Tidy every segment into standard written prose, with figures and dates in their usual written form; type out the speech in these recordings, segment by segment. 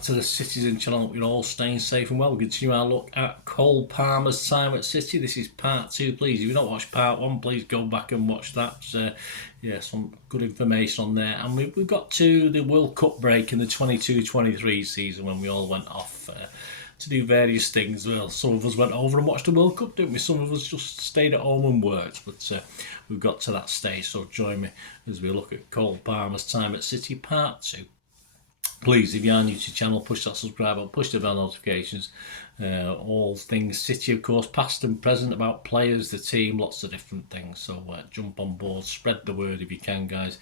back to the Citizen channel. You're all staying safe and well. We continue our look at Cole Palmer's time at City. This is part 2. Please, if you don't watch part 1, please go back and watch that. Some good information on there. And we've got to the World Cup break in the 22-23 season when we all went off to do various things. Well, some of us went over and watched the World Cup, didn't we? Some of us just stayed at home and worked. But we've got to that stage, so join me as we look at Cole Palmer's time at City part 2. Please, if you are new to the channel, push that subscribe button, push the bell notifications. All things City, of course, past and present, about players, the team, lots of different things. So jump on board, spread the word if you can, guys.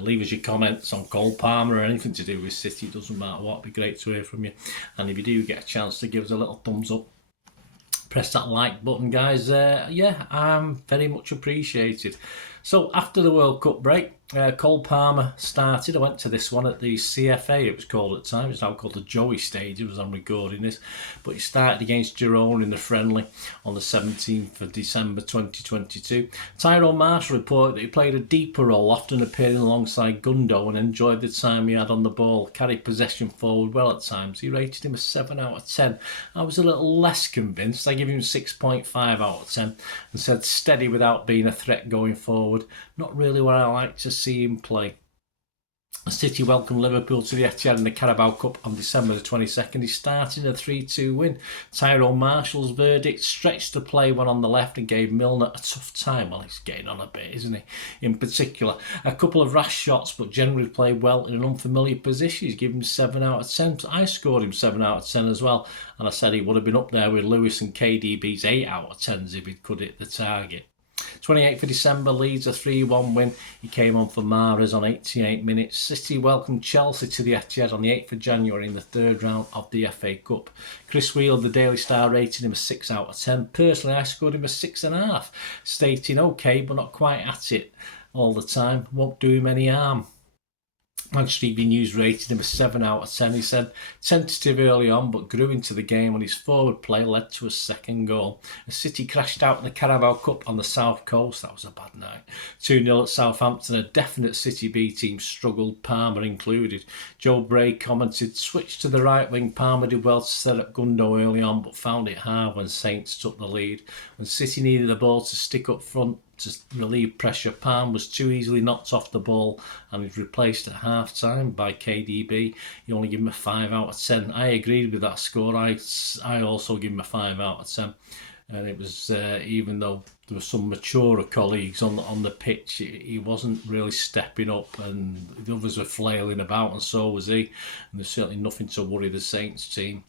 Leave us your comments on Cole Palmer or anything to do with City. It doesn't matter what, it'd be great to hear from you. And if you do get a chance to give us a little thumbs up, press that like button, guys. I'm very much appreciated. So after the World Cup break, Cole Palmer started. I went to this one at the CFA, it was called at the time. It's now called the Joey Stadium as I'm recording this. But he started against Girona in the friendly on the 17th of December 2022. Tyrone Marshall reported that he played a deeper role, often appearing alongside Gundo, and enjoyed the time he had on the ball. Carried possession forward well at times. He rated him a 7 out of 10. I was a little less convinced. I give him 6.5 out of 10 and said steady without being a threat going forward. Not really what I like to see him play. City welcomed Liverpool to the Etihad in the Carabao Cup on December the 22nd. He started a 3-2 win. Tyrone Marshall's verdict: stretched the play one on the left and gave Milner a tough time. Well, he's getting on a bit, isn't he? In particular, a couple of rash shots, but generally played well in an unfamiliar position. He's given him 7 out of 10. I scored him 7 out of 10 as well, and I said he would have been up there with Lewis and KDB's 8 out of 10s if he could hit the target. 28th of December, Leeds a 3-1 win. He came on for Mahrez on 88 minutes. City welcomed Chelsea to the Etihad on the 8th of January in the third round of the FA Cup. Chris Wheeler, the Daily Star, rated him a 6 out of 10. Personally, I scored him a 6.5, stating okay, but not quite at it all the time. Won't do him any harm. Manchester Evening News rated him a 7 out of 10. He said, tentative early on, but grew into the game when his forward play led to a second goal. As City crashed out in the Carabao Cup on the South Coast, that was a bad night. 2-0 at Southampton, a definite City B team struggled, Palmer included. Joe Bray commented, switched to the right wing. Palmer did well to set up Gundo early on, but found it hard when Saints took the lead. When City needed the ball to stick up front to relieve pressure, Palm was too easily knocked off the ball and was replaced at half-time by KDB. He only gave him a 5 out of 10. I agreed with that score. I also give him a 5 out of 10. And it was, even though there were some maturer colleagues on the pitch, he wasn't really stepping up, and the others were flailing about, and so was he. And there's certainly nothing to worry the Saints team.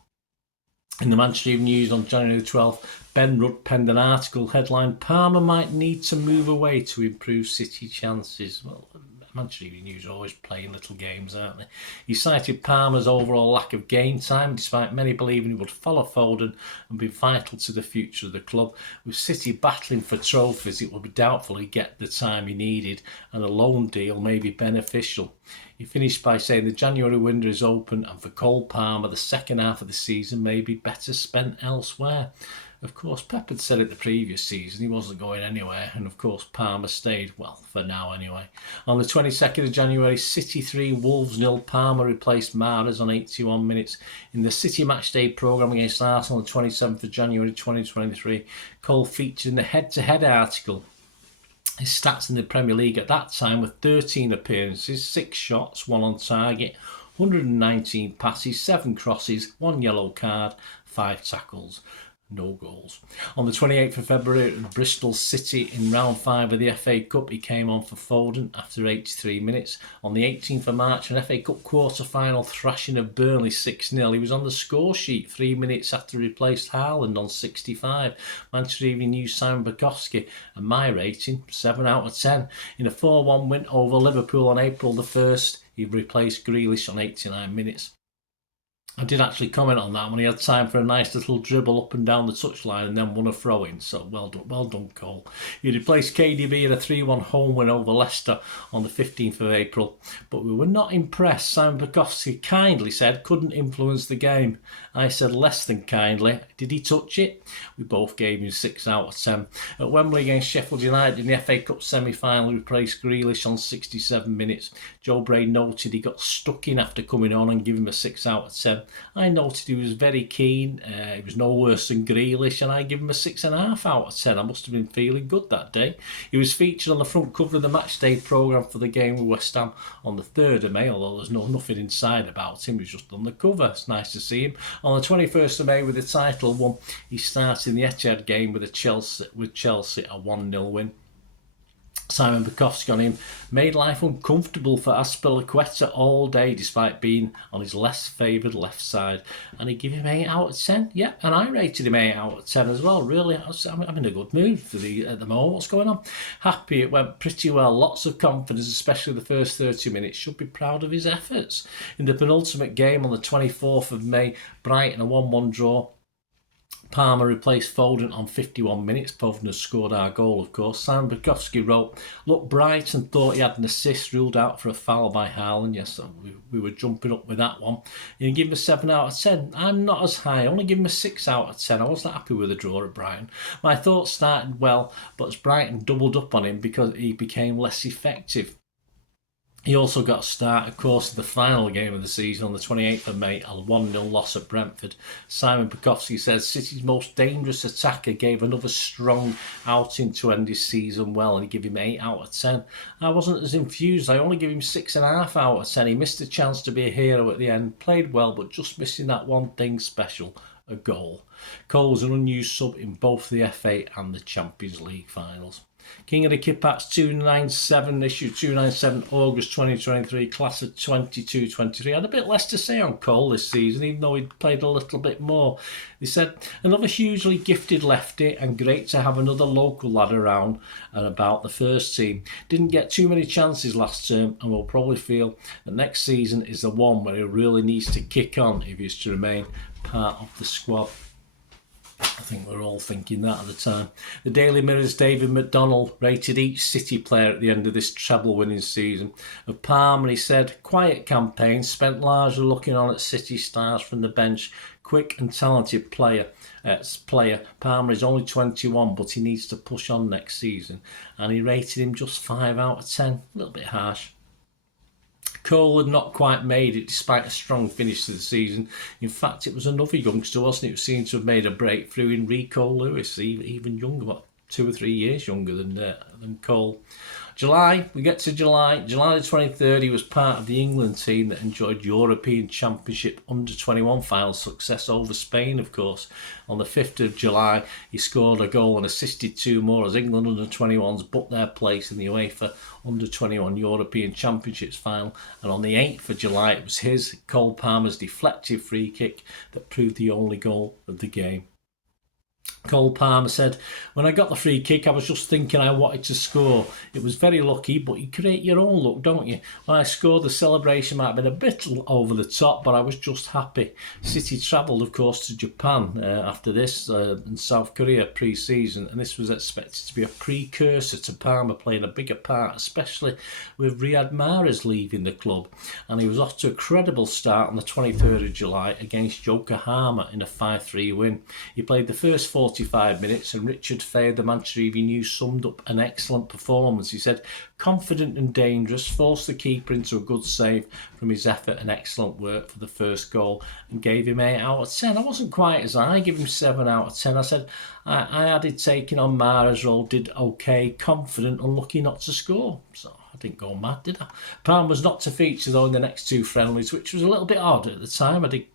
In the Manchester Evening News on January 12th, Ben Rudd penned an article headline, Palmer might need to move away to improve City chances. Well, Manchester Evening News are always playing little games, aren't they? He cited Palmer's overall lack of game time, despite many believing he would follow Foden and be vital to the future of the club. With City battling for trophies, it would be doubtful he'd get the time he needed, and a loan deal may be beneficial. He finished by saying the January window is open, and for Cole Palmer, the second half of the season may be better spent elsewhere. Of course, Pep had said it the previous season, he wasn't going anywhere, and of course Palmer stayed, well, for now anyway. On the 22nd of January, City 3, Wolves 0, Palmer replaced Mahrez on 81 minutes. In the City Matchday programme against Arsenal on the 27th of January 2023, Cole featured in the head-to-head article. His stats in the Premier League at that time were 13 appearances, 6 shots, 1 on target, 119 passes, 7 crosses, 1 yellow card, 5 tackles. No goals. On the 28th of February at Bristol City in round 5 of the FA Cup, he came on for Foden after 83 minutes. On the 18th of March, an FA Cup quarter-final thrashing of Burnley 6-0. He was on the score sheet 3 minutes after he replaced Haaland on 65. Manchester Evening News Simon Bukowski, and my rating, 7 out of 10. In a 4-1 win over Liverpool on April the 1st, he replaced Grealish on 89 minutes. I did actually comment on that when he had time for a nice little dribble up and down the touchline and then won a throw-in. So well done, Cole. He replaced KDB in a 3-1 home win over Leicester on the 15th of April. But we were not impressed. Simon Bukowski kindly said couldn't influence the game. I said less than kindly. Did he touch it? We both gave him 6 out of 10. At Wembley against Sheffield United in the FA Cup semi-final, we replaced Grealish on 67 minutes. Joe Bray noted he got stuck in after coming on and gave him a 6 out of 10. I noted he was very keen. He was no worse than Grealish, and I give him a 6.5 out of 10. I must have been feeling good that day. He was featured on the front cover of the matchday programme for the game with West Ham on the 3rd of May, although there's nothing inside about him. He was just on the cover. It's nice to see him. On the 21st of May with the title won, he started in the Etihad game with Chelsea a 1-0 win. Simon Bukowski on him made life uncomfortable for Azpilicueta all day despite being on his less favoured left side, and he gave him 8 out of 10. Yeah, and I rated him 8 out of 10 as well. Really, I'm in a good mood at the moment. What's going on? Happy it went pretty well. Lots of confidence, especially the first 30 minutes. Should be proud of his efforts. In the penultimate game on the 24th of May, Brighton a 1-1 draw. Palmer replaced Foden on 51 minutes. Foden has scored our goal, of course. Simon Bukowski wrote, look, Brighton thought he had an assist ruled out for a foul by Haaland. Yes, we were jumping up with that one. You give him a 7 out of 10. I'm not as high. I only give him a 6 out of 10. I wasn't happy with the draw at Brighton. My thoughts started well, but as Brighton doubled up on him because he became less effective. He also got a start, of course, in the final game of the season on the 28th of May, a 1-0 loss at Brentford. Simon Bukowski says City's most dangerous attacker gave another strong outing to end his season well, and he gave him 8 out of 10. I wasn't as infused. I only give him 6.5 out of 10. He missed a chance to be a hero at the end, played well, but just missing that one thing special, a goal. Cole was an unused sub in both the FA and the Champions League finals. King of the Kippax 297, issue 297, August 2023, class of 22-23. Had a bit less to say on Cole this season, even though he'd played a little bit more. He said, another hugely gifted lefty and great to have another local lad around and about the first team. Didn't get too many chances last term and will probably feel that next season is the one where he really needs to kick on if he's to remain part of the squad. I think we're all thinking that at the time. The Daily Mirror's David McDonnell rated each City player at the end of this treble-winning season. Of Palmer, he said, quiet campaign, spent largely looking on at City stars from the bench. Quick and talented player. Palmer is only 21, but he needs to push on next season. And he rated him just 5 out of 10. A little bit harsh. Cole had not quite made it despite a strong finish to the season. In fact, it was another youngster, wasn't it, who seemed to have made a breakthrough in Rico Lewis, even younger, what, 2 or 3 years younger than Cole. We get to July. July the 23rd, he was part of the England team that enjoyed European Championship under-21 final success over Spain, of course. On the 5th of July, he scored a goal and assisted 2 more as England under-21s booked their place in the UEFA under-21 European Championships final. And on the 8th of July, it was Cole Palmer's deflected free kick that proved the only goal of the game. Cole Palmer said, when I got the free kick, I was just thinking I wanted to score. It was very lucky, but you create your own luck, don't you? When I scored, the celebration might have been a bit over the top, but I was just happy. City travelled, of course, to Japan after this and South Korea pre-season, and this was expected to be a precursor to Palmer playing a bigger part, especially with Riyad Mahrez leaving the club. And he was off to a credible start on the 23rd of July against Yokohama in a 5-3 win. He played the first 45 minutes, and Richard Fay, the Manchester Evening News, summed up an excellent performance. He said, confident and dangerous, forced the keeper into a good save from his effort and excellent work for the first goal, and gave him 8 out of 10. I wasn't quite as high, I give him 7 out of 10. I said, I added taking on Mara's role, did okay, confident, unlucky not to score. So I didn't go mad, did I? Palmer was not to feature, though, in the next 2 friendlies, which was a little bit odd at the time. I did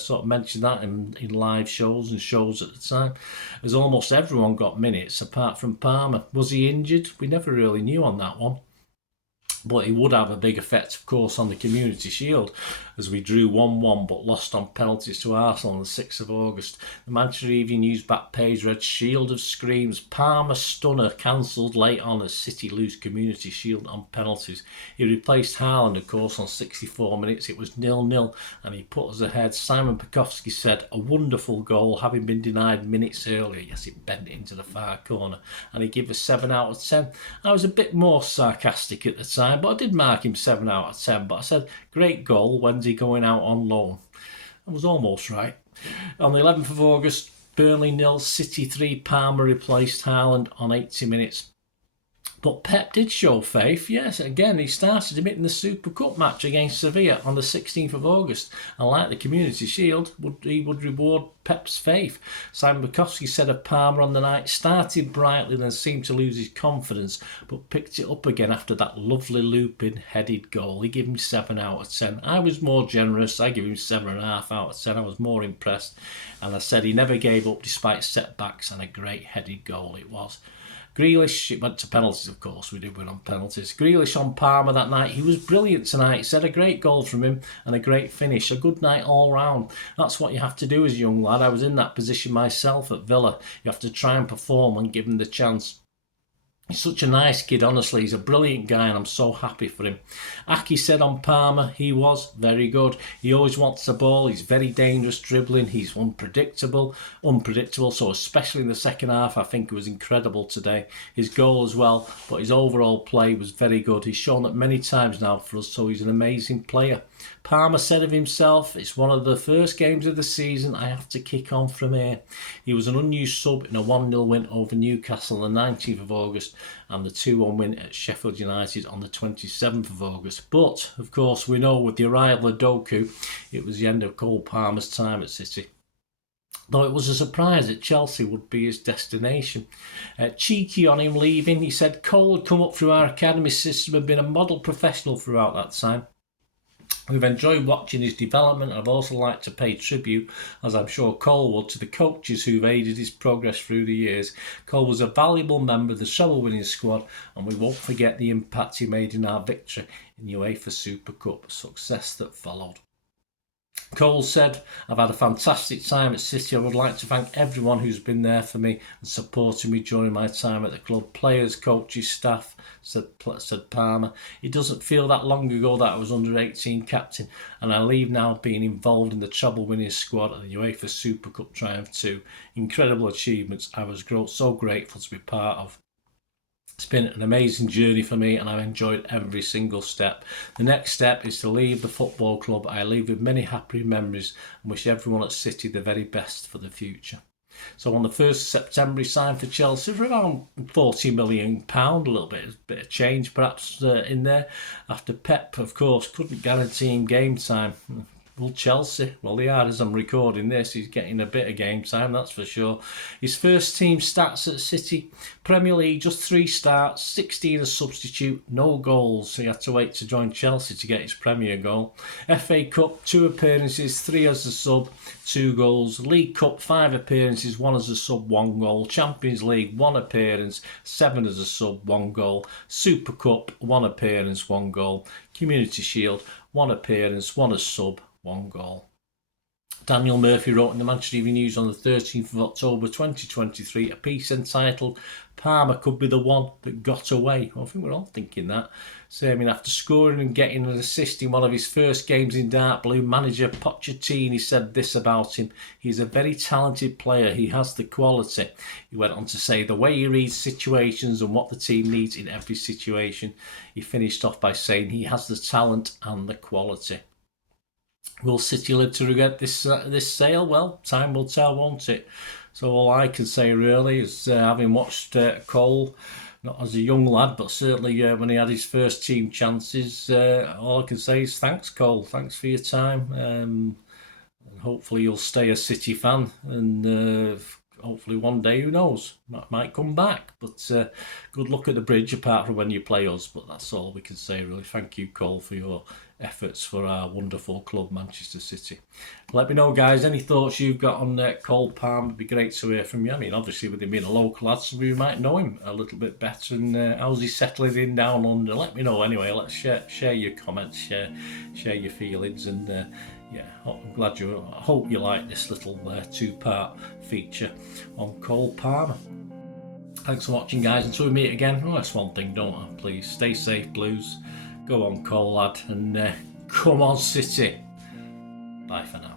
sort of mention that in live shows and shows at the time, as almost everyone got minutes apart from Palmer. Was he injured? We never really knew on that one. But it would have a big effect, of course, on the Community Shield, as we drew 1-1 but lost on penalties to Arsenal on the 6th of August. The Manchester Evening News back page read, "Shield of Screams, Parma stunner cancelled late on as City lose Community Shield on penalties." He replaced Haaland, of course, on 64 minutes. It was 0-0 and he put us ahead. Simon Pekowski said, "A wonderful goal, having been denied minutes earlier." Yes, it bent it into the far corner. And he gave us 7 out of 10. I was a bit more sarcastic at the time, but I did mark him 7 out of 10. But I said, "Great goal, when's he going out on loan?" I was almost right. On the 11th of August, Burnley 0, City 3, Parma replaced Haaland on 80 minutes. But Pep did show faith, yes. Again, he started him in the Super Cup match against Sevilla on the 16th of August. And like the Community Shield, he would reward Pep's faith. Simon Bukowski said of Parma on the night, "Started brightly, then seemed to lose his confidence, but picked it up again after that lovely looping headed goal." He gave him 7 out of 10. I was more generous. I gave him 7.5 out of 10. I was more impressed. And I said he never gave up despite setbacks, and a great headed goal it was. Grealish, it went to penalties, of course. We did win on penalties. Grealish on Parma that night. He was brilliant tonight. He said a great goal from him and a great finish. A good night all round. That's what you have to do as a young lad. I was in that position myself at Villa. You have to try and perform and give him the chance. He's such a nice kid, honestly. He's a brilliant guy and I'm so happy for him. Aki said on Parma, he was very good. He always wants the ball. He's very dangerous dribbling. He's unpredictable, so especially in the second half, I think it was incredible today. His goal as well, but his overall play was very good. He's shown that many times now for us, so he's an amazing player. Parma said of himself, "It's one of the first games of the season. I have to kick on from here." He was an unused sub in a 1-0 win over Newcastle on the 19th of August and the 2-1 win at Sheffield United on the 27th of August. But, of course, we know with the arrival of Doku, it was the end of Cole Palmer's time at City. Though it was a surprise that Chelsea would be his destination. Cheeky on him leaving, he said Cole had come up through our academy system and been a model professional throughout that time. We've enjoyed watching his development, and I'd also like to pay tribute, as I'm sure Cole would, to the coaches who've aided his progress through the years. Cole was a valuable member of the treble-winning squad, and we won't forget the impact he made in our victory in UEFA Super Cup, a success that followed. Cole said, "I've had a fantastic time at City. I would like to thank everyone who's been there for me and supported me during my time at the club. Players, coaches, staff," said Parma. "It doesn't feel that long ago that I was under-18 captain, and I leave now being involved in the treble-winning squad at the UEFA Super Cup triumph too. Incredible achievements I was so grateful to be part of. It's been an amazing journey for me and I've enjoyed every single step. The next step is to leave the football club. I leave with many happy memories and wish everyone at City the very best for the future." So on the 1st of September, he signed for Chelsea for around £40 million, a little bit of change perhaps in there, after Pep, of course, couldn't guarantee him game time. Well, Chelsea, well, they are as I'm recording this. He's getting a bit of game time, that's for sure. His first team stats at City: Premier League, just 3 starts, 16 as substitute, no goals. He had to wait to join Chelsea to get his Premier goal. FA Cup, 2 appearances, 3 as a sub, 2 goals. League Cup, 5 appearances, 1 as a sub, 1 goal. Champions League, 1 appearance, 7 as a sub, 1 goal. Super Cup, 1 appearance, 1 goal. Community Shield, 1 appearance, 1 as sub, 1 goal. Daniel Murphy wrote in the Manchester Evening News on the 13th of October 2023 a piece entitled "Parma could be the one that got away." Well, I think we're all thinking that. Saying after scoring and getting an assist in one of his first games in dark blue, manager Pochettino said this about him: "He's a very talented player. He has the quality." He went on to say the way he reads situations and what the team needs in every situation. He finished off by saying he has the talent and the quality. Will City live to regret this sale? Well, time will tell, won't it? So all I can say really is, having watched Cole, not as a young lad, but certainly when he had his first team chances, all I can say is thanks, Cole. Thanks for your time. And hopefully you'll stay a City fan, and hopefully one day, who knows, might come back. But good luck at the bridge, apart from when you play us. But that's all we can say really. Thank you, Cole, for your efforts for our wonderful club, Manchester City. Let me know, guys, any thoughts you've got on Cole Palmer. It'd be great to hear from you. I mean, obviously, with him being a local lad, so we might know him a little bit better. And how's he settling in down under? Let me know anyway. Let's share your comments, share your feelings, and yeah, I'm glad I hope you like this little two-part feature on Cole Palmer. Thanks for watching, guys. Until we meet again, that's one thing, don't I? Please stay safe, Blues. Go on, Cole, lad, and come on, City. Bye for now.